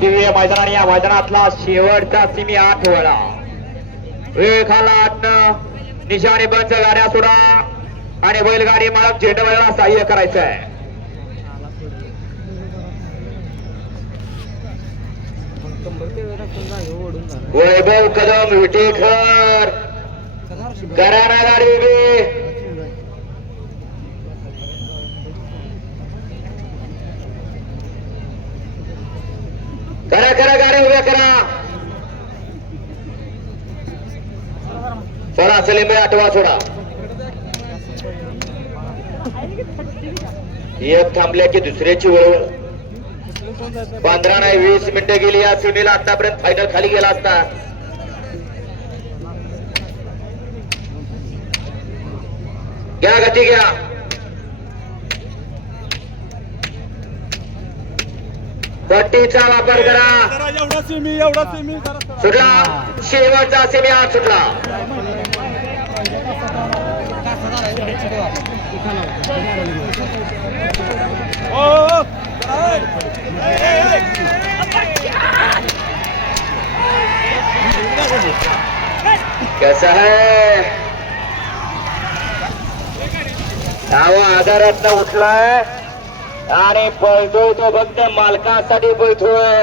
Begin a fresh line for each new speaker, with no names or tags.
दिव्य मैदान आणि या मैदानातला शेवटचा सिमी आठ वळा. वेळ खाला आतनं निशाणे बंच गाड्या सोडा. आणि बैलगाडी मालक झेंडा सहाय्य करायचं आहे वैभव कदम विटेकर घराणा गाडी उभी. करा करा गाड्या उभ्या करा. सोडा सलीम आठवा सोडा. एक थांबल्या की दुसऱ्याची वळवळ पंधरा नाही वीस मिनिटं गेली या सुनील आतापर्यंत फायनल खाली गेला असता. घ्या गती घ्या. पट्टीचा वापर करा.
जरा एवढा सेमी एवढा सेमी जरा
सुटला. शेवटचा सेमी आज सुटला. कसं आहे? नाव आधारात उठलाय. आणि पळतोय तो फक्त मालकासाठी पळतोय